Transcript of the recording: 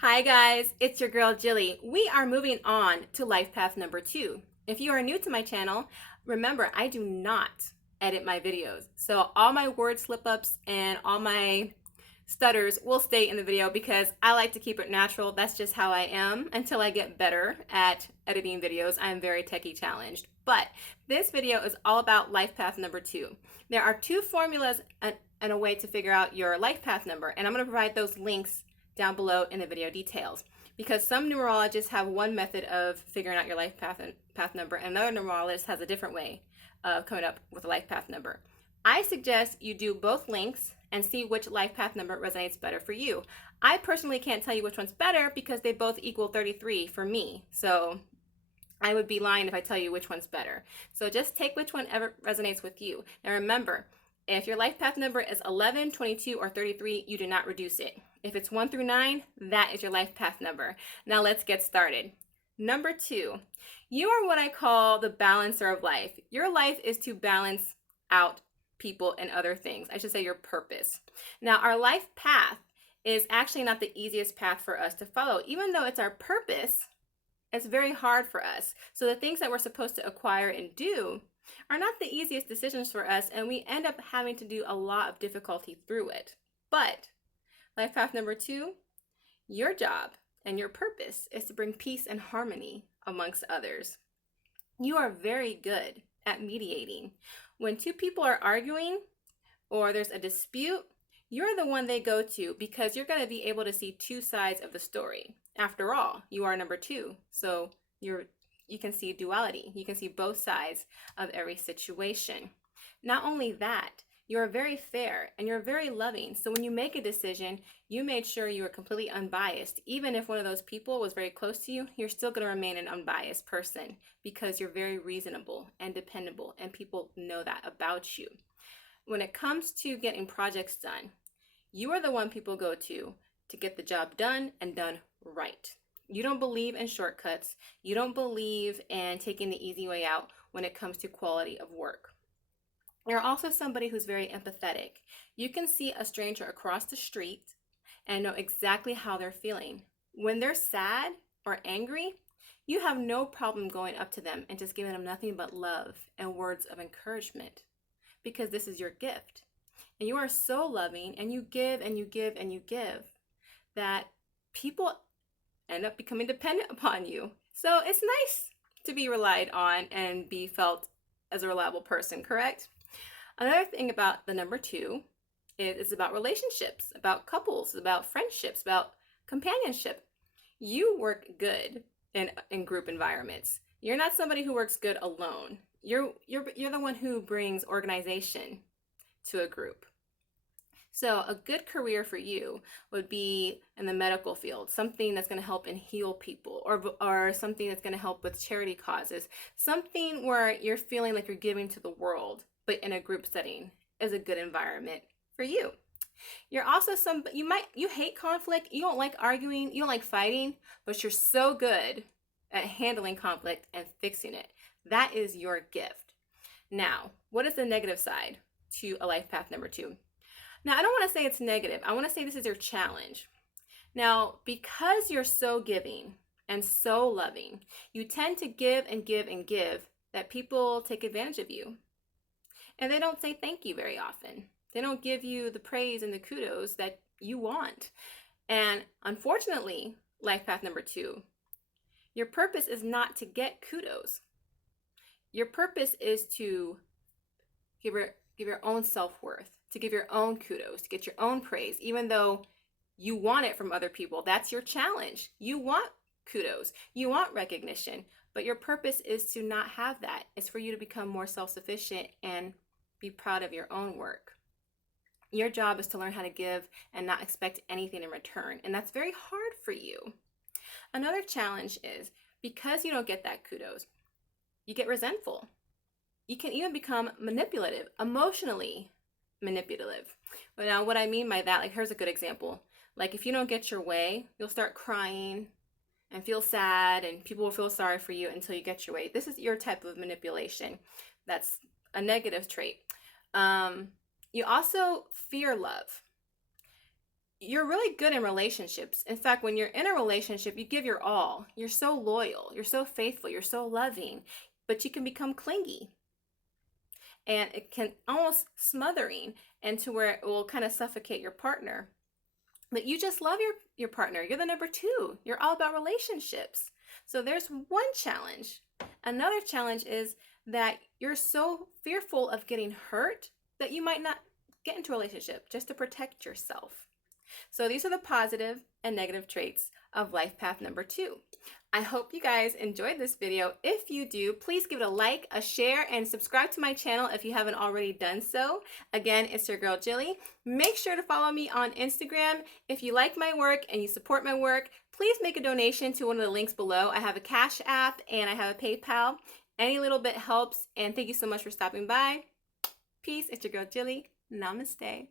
Hi guys, it's your girl Jilly. We are moving on to life path number 2. If you are new to my channel, remember I do not edit my videos. So all my word slip ups and all my stutters will stay in the video because I like to keep it natural. That's just how I am until I get better at editing videos. I am very techie challenged. But this video is all about life path number 2. There are two formulas and a way to figure out your life path number, and I'm going to provide those links down below in the video details, because some numerologists have one method of figuring out your life path number, and another numerologist has a different way of coming up with a life path number. I suggest you do both links and see which life path number resonates better for you. I personally can't tell you which one's better because they both equal 33 for me, so I would be lying if I tell you which one's better. So just take which one ever resonates with you. Now remember, if your life path number is 11, 22, or 33, you do not reduce it. If it's 1 through 9, that is your life path number. Now let's get started. Number 2, you are what I call the balancer of life. Your life is to balance out people and other things. I should say your purpose. Now, our life path is actually not the easiest path for us to follow. Even though it's our purpose, it's very hard for us. So the things that we're supposed to acquire and do are not the easiest decisions for us, and we end up having to do a lot of difficulty through it. But life path number 2, your job and your purpose is to bring peace and harmony amongst others. You are very good at mediating. When two people are arguing or there's a dispute, you're the one they go to because you're going to be able to see two sides of the story. After all, you are number 2, so you can see duality. You can see both sides of every situation. Not only that, you're very fair and you're very loving. So when you make a decision, you made sure you were completely unbiased. Even if one of those people was very close to you, you're still going to remain an unbiased person because you're very reasonable and dependable, and people know that about you. When it comes to getting projects done, you are the one people go to get the job done and done right. You don't believe in shortcuts. You don't believe in taking the easy way out when it comes to quality of work. You're also somebody who's very empathetic. You can see a stranger across the street and know exactly how they're feeling. When they're sad or angry, you have no problem going up to them and just giving them nothing but love and words of encouragement, because this is your gift. And you are so loving, and you give and you give and you give, that people end up becoming dependent upon you. So it's nice to be relied on and be felt as a reliable person, correct? Another thing about the number 2 is it's about relationships, about couples, about friendships, about companionship. You work good in group environments. You're not somebody who works good alone. You're the one who brings organization to a group. So a good career for you would be in the medical field, something that's going to help and heal people, or something that's going to help with charity causes, something where you're feeling like you're giving to the world, but in a group setting is a good environment for you. You're also you hate conflict, you don't like arguing, you don't like fighting, but you're so good at handling conflict and fixing it. That is your gift. Now, what is the negative side to a life path number 2? Now, I don't want to say it's negative. I want to say this is your challenge. Now, because you're so giving and so loving, you tend to give and give and give that people take advantage of you. And they don't say thank you very often. They don't give you the praise and the kudos that you want. And unfortunately, life path number 2, your purpose is not to get kudos. Your purpose is to give your own self-worth, to give your own kudos, to get your own praise, even though you want it from other people. That's your challenge. You want kudos, you want recognition, but your purpose is to not have that. It's for you to become more self-sufficient and be proud of your own work. Your job is to learn how to give and not expect anything in return, and that's very hard for you. Another challenge is, because you don't get that kudos, you get resentful. You can even become manipulative, emotionally manipulative. But now what I mean by that, like, here's a good example. Like, if you don't get your way, you'll start crying and feel sad, and people will feel sorry for you until you get your way. This is your type of manipulation. That's a negative trait. You also fear love. you're really good in relationships. In fact, when you're in a relationship, you give your all. You're so loyal, you're so faithful, you're so loving, but you can become clingy. And it can almost smothering into where it will kind of suffocate your partner. But you just love your partner. You're the number two. You're all about relationships. So there's one challenge. Another challenge is that you're so fearful of getting hurt that you might not get into a relationship just to protect yourself. So these are the positive and negative traits of life path number 2. I hope you guys enjoyed this video. If you do, please give it a like, a share, and subscribe to my channel if you haven't already done so. Again, it's your girl Jilly. Make sure to follow me on Instagram. If you like my work and you support my work, please make a donation to one of the links below. I have a Cash App and I have a PayPal. Any little bit helps, and thank you so much for stopping by. Peace. It's your girl Jilly. Namaste.